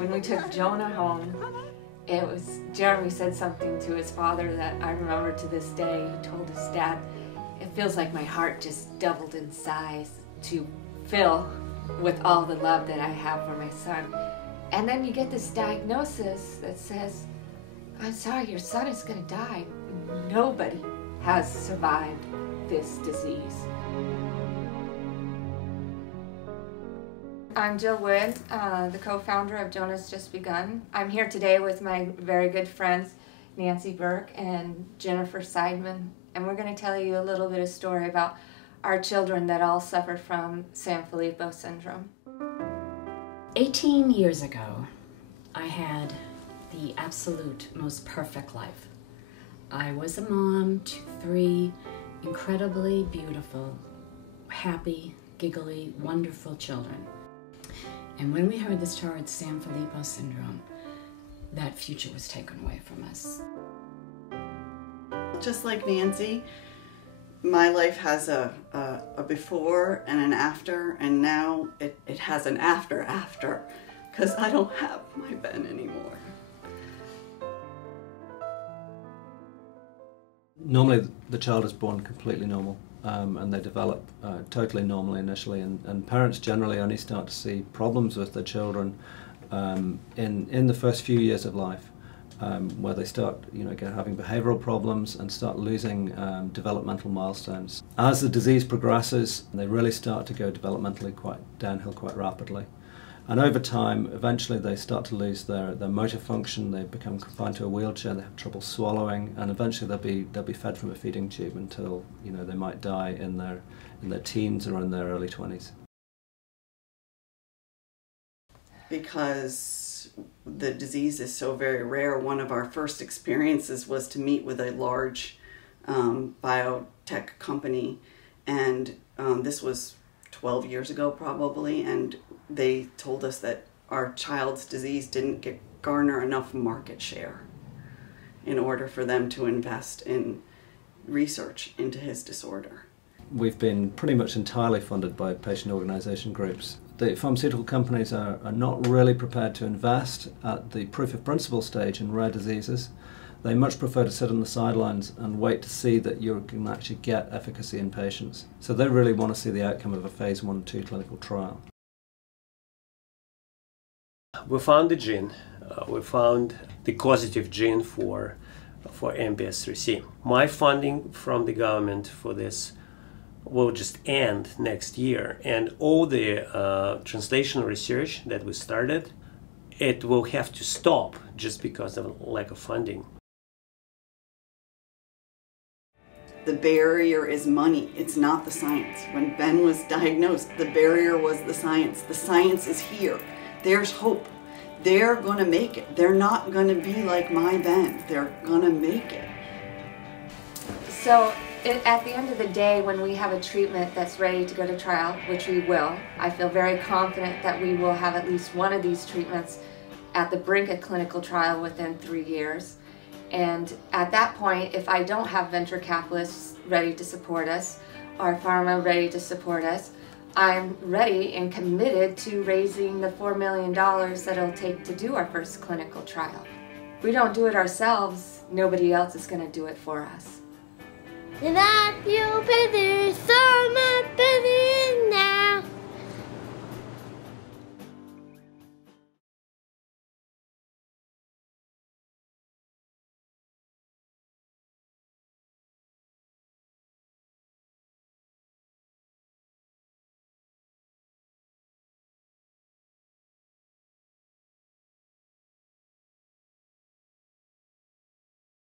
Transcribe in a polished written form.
When we took Jonah home, Jeremy said something to his father that I remember to this day. He told his dad, "It feels like my heart just doubled in size to fill with all the love that I have for my son." And then you get this diagnosis that says, "I'm sorry, your son is going to die." Nobody has survived this disease. I'm Jill Wood, the co-founder of Jonah's Just Begun. I'm here today with my very good friends, Nancy Burke and Jennifer Seidman, and we're going to tell you a little bit of story about our children that all suffer from Sanfilippo Syndrome. 18 years ago, I had the absolute most perfect life. I was a mom to 3 incredibly beautiful, happy, giggly, wonderful children. And when we heard the story of Sanfilippo Syndrome, that future was taken away from us. Just like Nancy, my life has a before and an after, and now it has an after, because I don't have my Ben anymore. Normally the child is born completely normal and they develop totally normally initially, and parents generally only start to see problems with their children in the first few years of life, where they start having behavioral problems and start losing developmental milestones. As the disease progresses, they really start to go developmentally downhill quite rapidly. And over time, eventually they start to lose their motor function, they become confined to a wheelchair, they have trouble swallowing, and eventually they'll be fed from a feeding tube until they might die in their teens or in their early 20s. Because the disease is so very rare, one of our first experiences was to meet with a large biotech company, and this was 12 years ago probably, and they told us that our child's disease didn't garner enough market share in order for them to invest in research into his disorder. We've been pretty much entirely funded by patient organisation groups. The pharmaceutical companies are not really prepared to invest at the proof of principle stage in rare diseases. They much prefer to sit on the sidelines and wait to see that you can actually get efficacy in patients. So they really want to see the outcome of a phase 1-2 clinical trial. We found the gene. We found the causative gene for MPS IIIC. My funding from the government for this will just end next year, and all the translational research that we started, it will have to stop just because of lack of funding. The barrier is money, it's not the science. When Ben was diagnosed, the barrier was the science. The science is here. There's hope. They're going to make it. They're not going to be like my Ben. They're going to make it. So at the end of the day, when we have a treatment that's ready to go to trial, which we will, I feel very confident that we will have at least one of these treatments at the brink of clinical trial within 3 years. And at that point, if I don't have venture capitalists ready to support us, or pharma ready to support us, I'm ready and committed to raising the $4 million that it'll take to do our first clinical trial. If we don't do it ourselves, nobody else is going to do it for us.